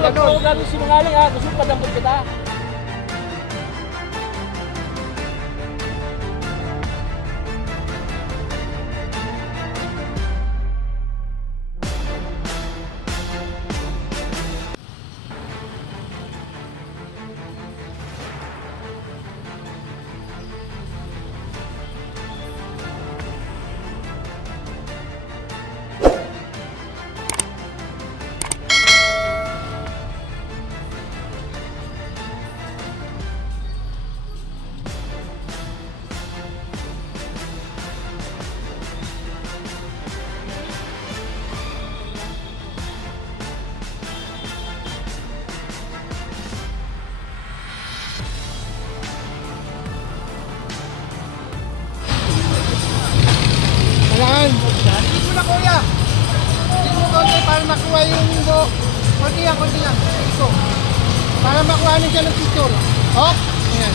wag mo gagawin sinungaling ha. Gusto mo padampot kita. Hindi mo na kuya. Hindi mo konti para makuha yung buhok. Konti yan. Ito. Para makuha niya siya ng picture. Oh, ayan.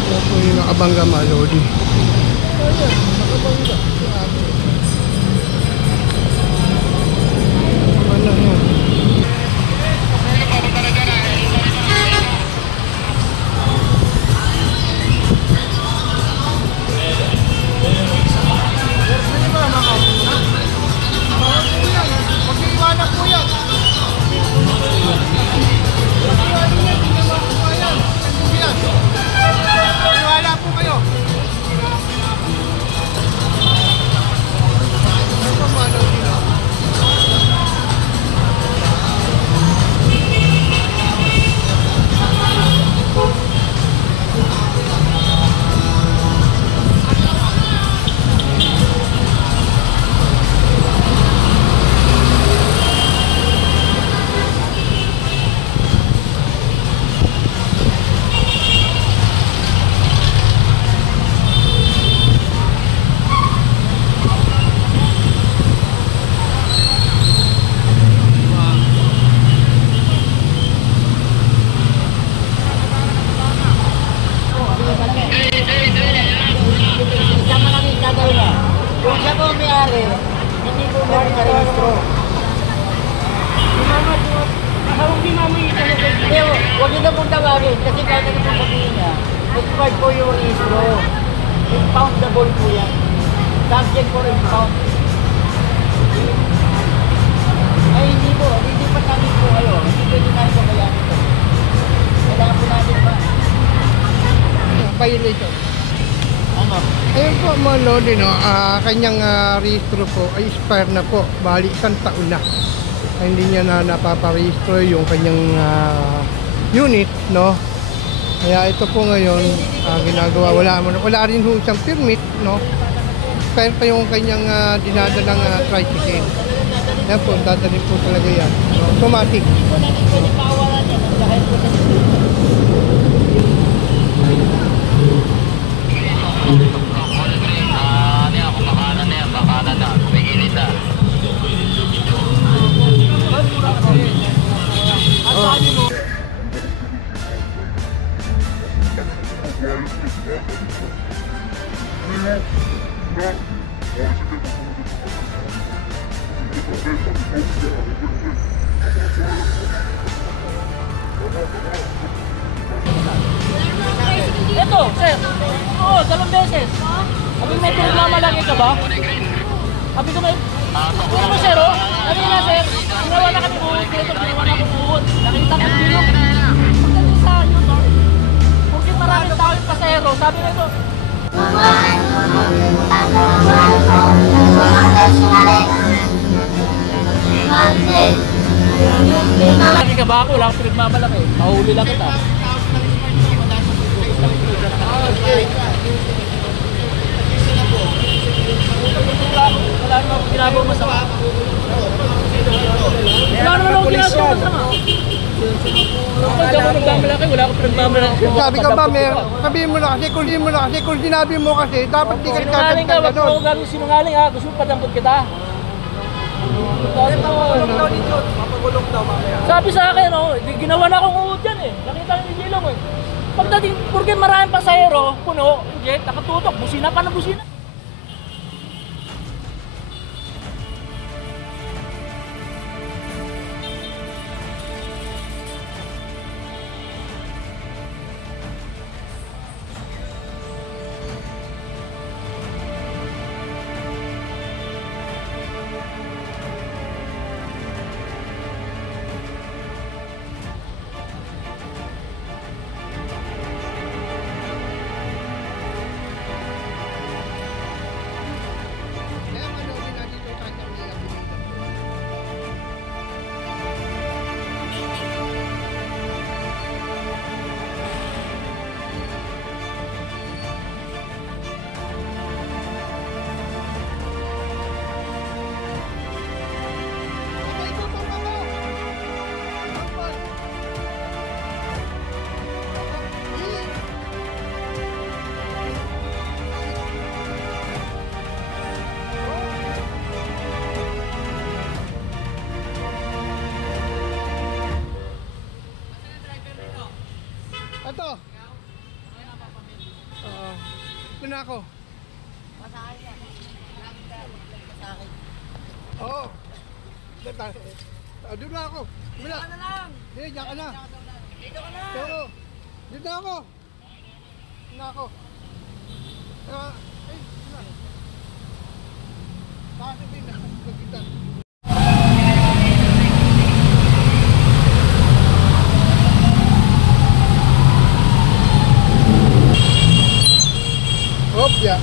Ito po yung nakabangga malodi. Ayan, nakabangga. Ano yan? Kung siya po may-ari, hindi po marehistro. Hindi namin ito. Huwag nyo na pong tawagin kasi kahit ano pong sabihin niya, expired po yung registro. Impoundable po yan. Subject for impound. Ay hindi po, hindi pa namin po kayo. Hindi pwede namin pagayan ito. Kailangan po natin ba? Violation. Ano? Ayun po mga lodi, no? Kanyang rehistro po ay expire na po. Bali, isang taon na. Hindi niya na napaparehistro yung kanyang unit, no? Kaya ito po ngayon, ginagawa. Wala rin ho isang permit, no? Expire pa yung kanyang dinadalang tricycle. Yan po, dadalhin po talaga yan. Automatic. Hindi po natin pwede paawalan yan dahil po sa Ito, sir. Oo, 2 beses. Sabi may pinagmamalaki ka ba? Sabi ko may... Ano mo, sir, oh? Sabi nga, sir, ginawa na kami buhod. Ito, ginawa na kong buhod. Nakita ko bilog. Pagdating sa yun, no? Kung maraming tao yung pasero, sabi na ito. Malaki ka ba ako? Wala akong pinagmamalaki. Mahuli lang kita. Wala naman akong ginagawa masama. Wala naman akong ginagawa masama. Pag ako nagmamalaki, wala akong pinagmamalaki. Sabi ka ba, sabihin mo na kasi, kung sinabi mo kasi, dapat di ka sinungaling ka, wag mo gagawin sinungaling ha. Gusto mo padampot kita. Sabi sa akin, ginawa na akong uod yan eh. Nakita niyo yung ilong eh. Pagdating, porque maraming pasahero, puno, jet, nakatutok, busina pa na busina. Kaya manoodin natin ito kanyang nilabuhin. Ito. Ito na ako. Oo. Doon na ako. Wala. Hindi, diyan ka na. Dito ka na! Oo. Doon na ako. Doon na ako. Wala. Bakit din na? Pagkita. Hop, ya.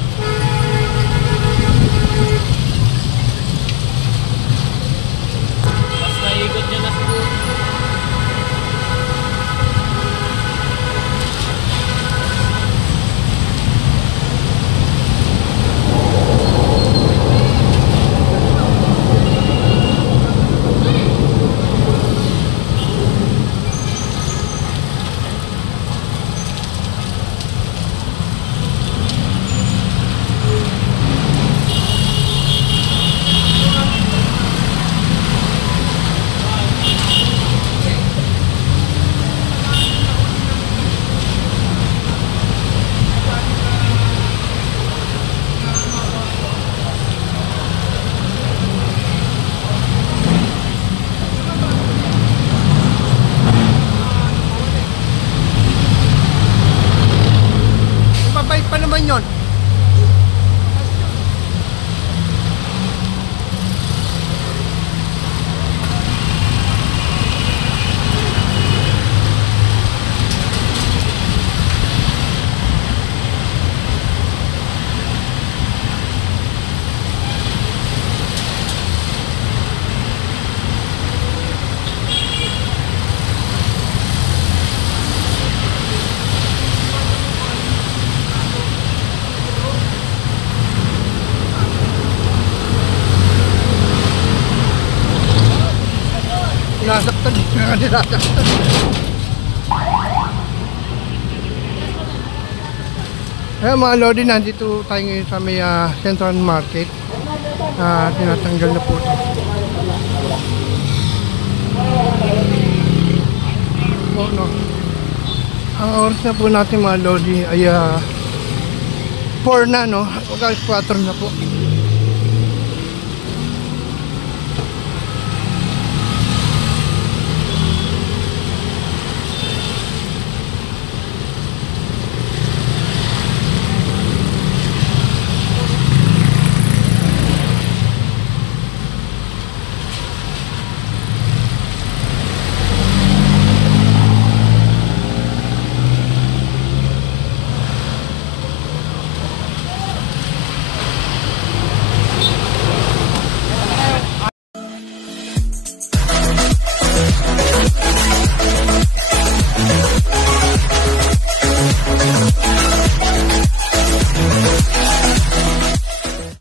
Mas naikot niya na siguro. Mabait pa naman yun. Nasaktan. Nasaktan. Ayan mga Lodi, nandito tayo ngayon sa may Central Market. Tinatanggal na po ito. Oh, no. Ang oras na po natin mga Lodi ay 4 na, no? Huwag 4 na po.